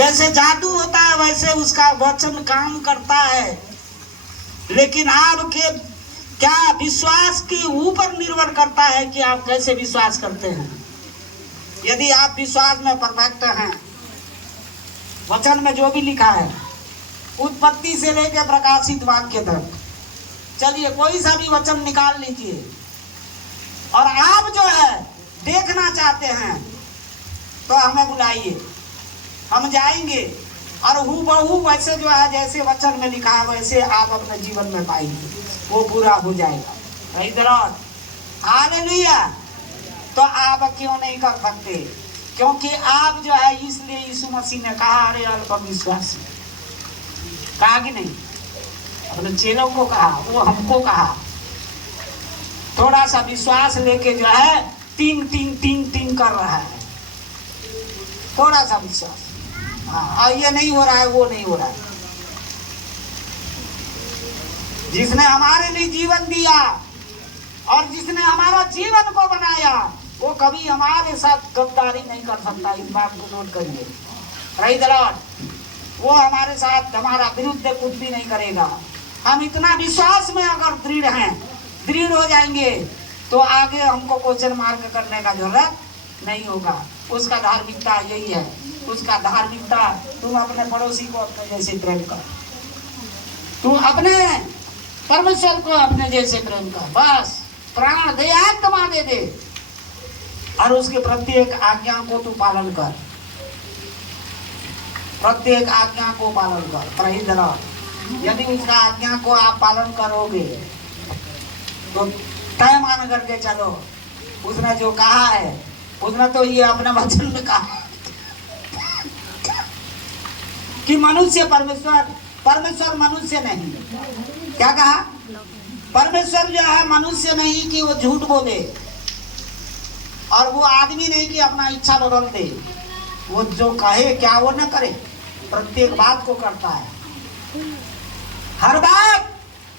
जैसे जादू होता है वैसे उसका वचन काम करता है, लेकिन आपके क्या विश्वास के ऊपर निर्भर करता है कि आप कैसे विश्वास करते हैं। यदि आप विश्वास में परफेक्ट हैं, वचन में जो भी लिखा है उत्पत्ति से लेकर प्रकाशित वाक्य तक, चलिए कोई सा भी वचन निकाल लीजिए और आप जो है देखना चाहते हैं तो हमें बुलाइए, हम जाएंगे और हूबहू वैसे जो है जैसे वचन में लिखा है वैसे आप अपने जीवन में पाएंगे, वो पूरा हो जाएगा। Praise the Lord, hallelujah. तो आप क्यों नहीं कर सकते? क्योंकि आप जो है, इसलिए यीशु मसीह ने कहा अरे अल्पविश्वासी, कहा कि नहीं? अपने चेलों को कहा, वो हमको कहा, थोड़ा सा विश्वास लेके जो है टिंग टिंग टिंग टिंग कर रहा है, थोड़ा सा विश्वास। हाँ, ये नहीं हो रहा है, वो नहीं हो रहा है। जिसने हमारे लिए जीवन दिया और जिसने हमारा जीवन को बनाया, वो कभी हमारे साथ गद्दारी नहीं कर सकता। इस बात को नोट करिए। प्रेज़ द लॉर्ड, वो हमारे साथ हमारा विरुद्ध कुछ भी नहीं करेगा। हम इतना विश्वास में अगर दृढ़ हैं, दृढ़ हो जाएंगे तो आगे हमको क्वेश्चन मार्क करने का जरूरत नहीं होगा। उसका धार्मिकता यही है, उसका धार्मिकता तुम अपने पड़ोसी को अपने जैसे प्रेम कर, तू अपने परमेश्वर को अपने जैसे प्रेम कर, बस प्राण दे, आत्मा दे दे और उसके प्रत्येक आज्ञा को तू पालन कर, प्रत्येक आज्ञा को पालन कर। Praise the Lord. यदि उसका आज्ञा को आप पालन करोगे तो तय मान करके चलो, उसने जो कहा है, उसने तो ये अपने वचन में कहा कि मनुष्य परमेश्वर, परमेश्वर मनुष्य नहीं। क्या कहा? परमेश्वर जो है मनुष्य नहीं कि वो झूठ बोले, और वो आदमी नहीं कि अपना इच्छा बदल दे। वो जो कहे क्या वो न करे, प्रत्येक बात को करता है, हर बात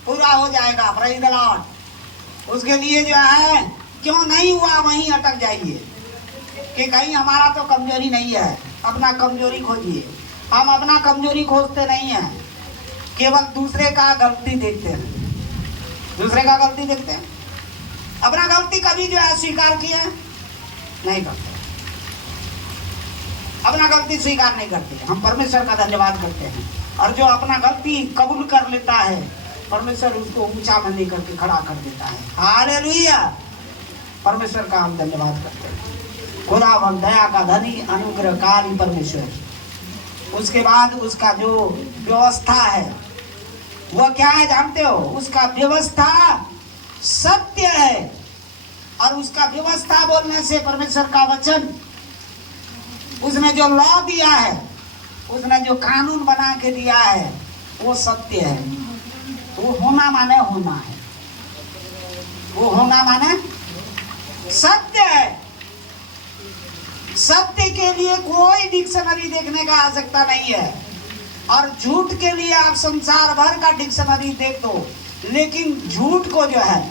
पूरा हो जाएगा। Praise the Lord. उसके लिए जो है क्यों नहीं हुआ वहीं अटक जाइए कि कहीं हमारा तो कमजोरी नहीं है, अपना कमजोरी खोजिए। हम अपना कमजोरी खोजते नहीं हैं, केवल दूसरे का गलती देखते हैं, दूसरे का गलती देखते हैं, अपना गलती कभी जो है स्वीकार किए नहीं करते, अपना गलती स्वीकार नहीं करते। हम परमेश्वर का धन्यवाद करते हैं, और जो अपना गलती कबूल कर लेता है परमेश्वर उसको ऊंचा में लेकर के खड़ा कर देता है। हालेलुया। परमेश्वर का हम धन्यवाद करते हैं। खुदावन दया का धनी अनुग्रहकारी परमेश्वर। उसके बाद उसका जो व्यवस्था है वो क्या है जानते हो? उसका व्यवस्था सत्य है, और उसका व्यवस्था बोलने से परमेश्वर का वचन, उसने जो लॉ दिया है, उसने जो कानून बना के दिया है वो सत्य है। वो होना माने होना है, वो होना माने सत्य है। सत्य के लिए कोई डिक्शनरी देखने का आवश्यकता नहीं है, और झूठ के लिए आप संसार भर का डिक्शनरी देख दो, लेकिन झूठ को जो है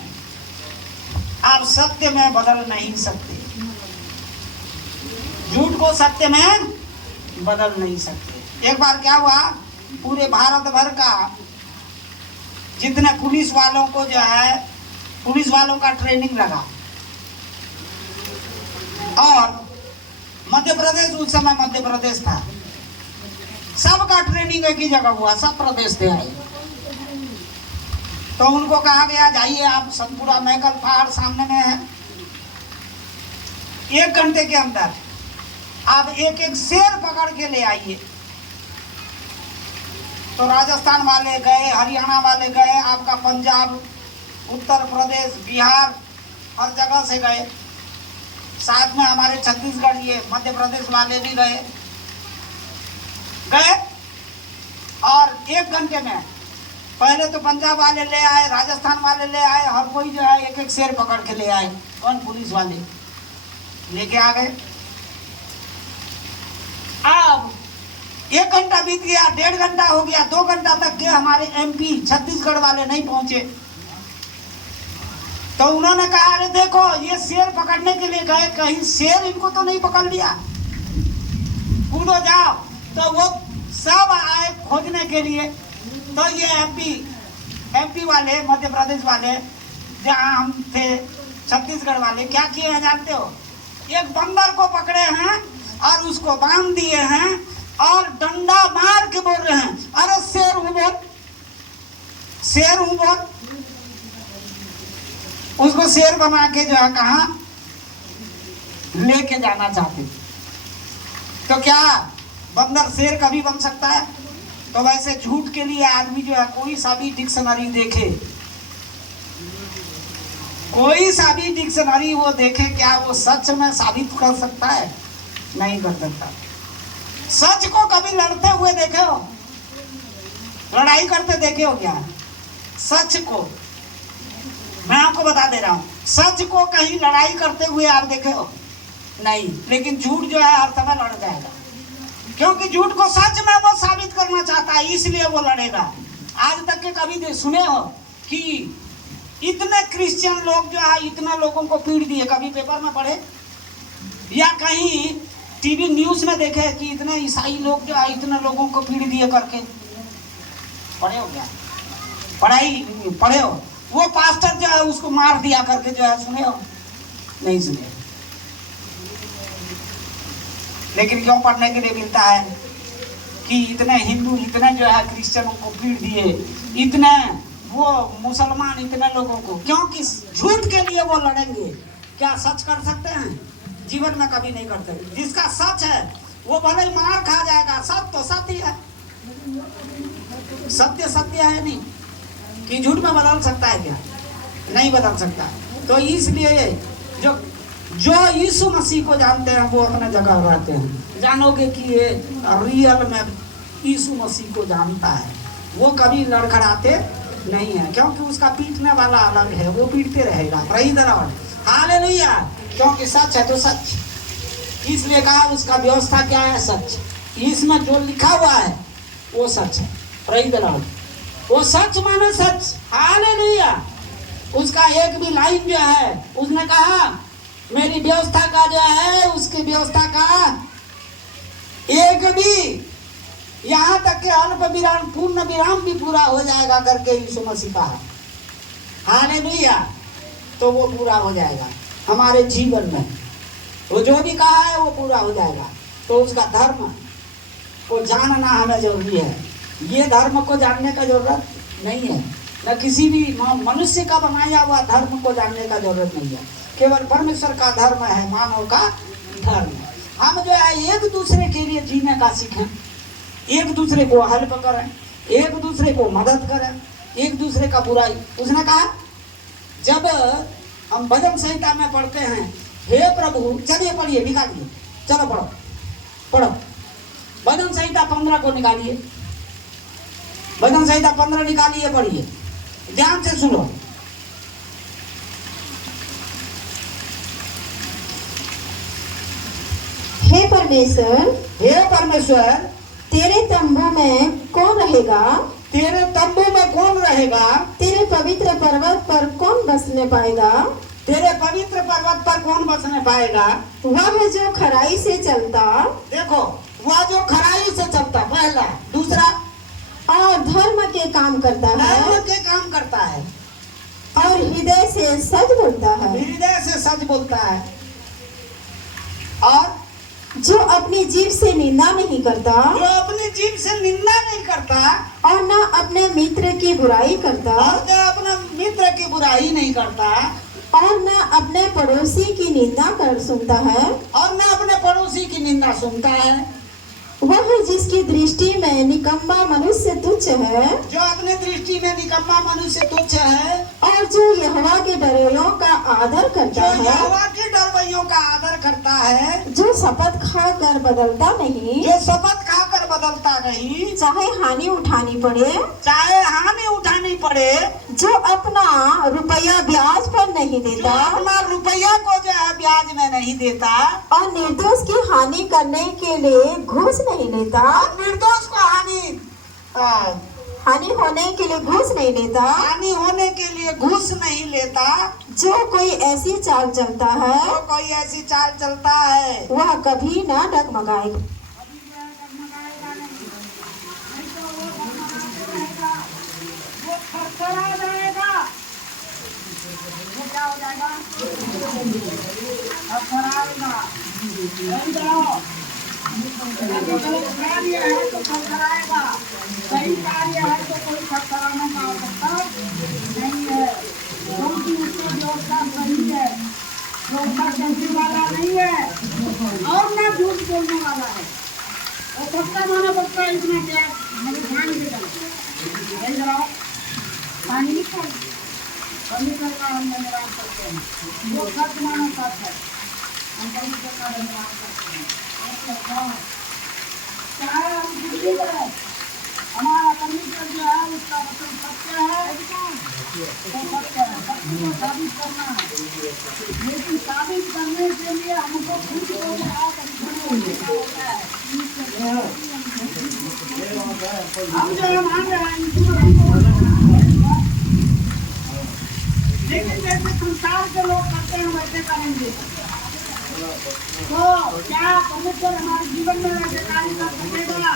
आप सत्य में बदल नहीं सकते, झूठ को सत्य में बदल नहीं सकते। एक बार क्या हुआ, पूरे भारत भर का जितने पुलिस वालों को जो है, पुलिस वालों का ट्रेनिंग लगा, और मध्य प्रदेश, उस समय मध्य प्रदेश था, सबका ट्रेनिंग एक ही जगह हुआ, सब प्रदेश से आए। तो उनको कहा गया जाइए आप, सतपुरा महकल पहाड़ सामने में है, 1 घंटे के अंदर आप एक एक शेर पकड़ के ले आइए। तो राजस्थान वाले गए, हरियाणा वाले गए, आपका पंजाब, उत्तर प्रदेश, बिहार, हर जगह से गए, साथ में हमारे छत्तीसगढ़, ये मध्य प्रदेश वाले भी गए, और 1 घंटे में पहले तो पंजाब वाले ले आए, राजस्थान वाले ले आए, हर कोई जो है एक एक शेर पकड़ के ले आए। कौन? पुलिस वाले लेके आ गए। अब 1 घंटा बीत गया, 1.5 घंटा हो गया, 2 घंटा तक के हमारे एमपी छत्तीसगढ़ वाले नहीं पहुंचे। तो उन्होंने कहा अरे देखो ये शेर पकड़ने के लिए गए, कहीं शेर इनको तो नहीं पकड़ लिया, कूदो जाओ। तो वो के लिए। तो ये एमपी वाले, मध्य प्रदेश वाले, जहाँ हम थे छत्तीसगढ़ वाले, क्या किए हैं जानते हो? एक बंदर को पकड़े हैं और उसको बांध दिए हैं और डंडा मार के बोल रहे हैं, अरे शेर हूं बोल, शेर हूं बोल। उसको शेर बना के जो है कहाँ लेके जाना चाहते। तो क्या बंदर शेर कभी बन सकता है? तो वैसे झूठ के लिए आदमी जो है कोई सा भी डिक्शनरी देखे, कोई सा भी डिक्शनरी वो देखे, क्या वो सच में साबित कर सकता है? नहीं कर सकता। सच को कभी लड़ते हुए देखे हो? लड़ाई करते देखे हो क्या? सच को मैं आपको बता दे रहा हूं, सच को कहीं लड़ाई करते हुए आप देखे हो? नहीं। लेकिन झूठ जो है हर समय लड़ जाएगा, क्योंकि झूठ को सच में वो साबित करना चाहता है, इसलिए वो लड़ेगा। आज तक के कभी सुने हो कि इतने क्रिश्चियन लोग जो है इतने लोगों को पीट दिए? कभी पेपर में पढ़े या कहीं टीवी न्यूज में देखे कि इतने ईसाई लोग जो है इतने लोगों को पीट दिए करके? पढ़े हो क्या? पढ़े हो? वो पास्टर जो है उसको मार दिया करके जो है सुने हो? नहीं सुने। लेकिन क्यों पढ़ने के लिए मिलता है कि इतने हिंदू इतने जो है क्रिश्चियनों को पीट दिए, इतने वो मुसलमान इतने लोगों को? क्योंकि झूठ के लिए वो लड़ेंगे। क्या सच कर सकते हैं? जीवन में कभी नहीं करते। जिसका सच है वो भले ही मार खा जाएगा, सच तो सत्य है, सत्य सत्य है। नहीं कि झूठ में बदल सकता है क्या? नहीं बदल सकता। तो इसलिए जो यीशु मसीह को जानते हैं वो अपने जगह रहते हैं। जानोगे कि ये रियल में यीशु मसीह को जानता है, वो कभी लड़खड़ाते नहीं है, क्योंकि उसका पीटने वाला अलग है, वो पीटते रहेगा। Praise the Lord, hallelujah. क्योंकि सच है तो सच, इसलिए कहा उसका व्यवस्था क्या है? सच। इसमें जो लिखा हुआ है वो सच है। प्रेज़ द लॉर्ड, वो सच माने सच। हालेलुया। उसका एक भी लाइन जो है, उसने कहा मेरी व्यवस्था का जो है, उसकी व्यवस्था का एक भी, यहाँ तक के अल्प विराम पूर्ण विराम भी पूरा हो जाएगा करके यीशु मसीह कहा। हालेलुया। तो वो पूरा हो जाएगा हमारे जीवन में, वो जो भी कहा है वो पूरा हो जाएगा। तो उसका धर्म को जानना हमें जरूरी है। ये धर्म को जानने का जरूरत नहीं है, न किसी भी मनुष्य का बनाया हुआ धर्म को जानने का जरूरत नहीं है। केवल परमेश्वर का धर्म है, मानव का धर्म। हम जो है एक दूसरे के लिए जीने का सीखें, एक दूसरे को हेल्प करें, एक दूसरे को मदद करें, एक दूसरे का बुराई। उसने कहा जब हम भजन संहिता में पढ़ते हैं, हे प्रभु, चलिए पढ़िए, निकालिए, चलो पढ़ो पढ़ो, भजन संहिता 15 को निकालिए, भजन संहिता 15 निकालिए, पढ़िए, ध्यान से सुनो। हे परमेश्वर, हे परमेश्वर, तेरे तंबू में कौन रहेगा? तेरे तंबू में कौन रहेगा? तेरे पवित्र पर्वत पर कौन बसने पाएगा? तेरे पवित्र पर्वत पर कौन बसने पाएगा? वह जो खराई से चलता, देखो, वह जो खराई से चलता, पहला। दूसरा, और धर्म के काम करता है, धर्म के काम करता है, और हृदय से सच बोलता है, हृदय से सच बोलता है, और जो अपनी जीभ से निंदा नहीं करता, जो अपनी जीभ से निंदा नहीं करता, और न अपने मित्र की बुराई करता, और जो अपने मित्र की बुराई नहीं करता, और न अपने पड़ोसी की निंदा कर सुनता है, और न अपने पड़ोसी की निंदा सुनता है। वह जिसकी दृष्टि में निकम्मा मनुष्य तुच्छ है, जो अपने दृष्टि में निकम्मा मनुष्य तुच्छ है, और जो यहोवा के डरोयों का आदर जो करता है, यहोवा के डरवैयों का आदर करता है, जो शपथ खाकर बदलता नहीं, जो शपथ खाकर बदलता नहीं, चाहे हानि उठानी पड़े, चाहे हानि उठानी पड़े, जो अपना रुपया ब्याज पर नहीं जो देता, अपना रुपया को जो है ब्याज में नहीं देता, और निर्दोष की हानि करने के लिए घूस नहीं लेता, और निर्दोष को हानि होने के लिए घूस नहीं लेता, हानि होने के लिए घूस नहीं लेता, जो कोई ऐसी चाल चलता है, जो कोई ऐसी चाल चलता है, वह कभी ना डगमगाएगा। थरथराएगा। सही जाओ, अगर गलत कार्य है तो थरथराएगा, सही कार्य है तो कोई थरथराने का आवश्यकता नहीं है, क्योंकि उसका व्यवस्था सही है, व्यवस्था करने वाला नहीं है और ना झूठ बोलने वाला है। वो सबका माना बच्चा इतना क्या हमें ध्यान दे सही जाओ, पानी नहीं खाए परमेश्वर का हम धन्यवाद करते हैं, जो सच माना सच है, हम परमेश्वर का धन्यवाद करते हैं। चाहे हम जिंदगी में हमारा परमेश्वर जो है उसका वचन सत्य है तो सत्य है, सत्य को साबित करना है, लेकिन साबित करने के लिए हमको खुद को होता है। हम जो मान रहे हैं लेकिन जैसे संसार के लोग करते हैं वैसे करेंगे तो क्या परमेश्वर हमारे जीवन में वैसे कार्य कर सकेगा?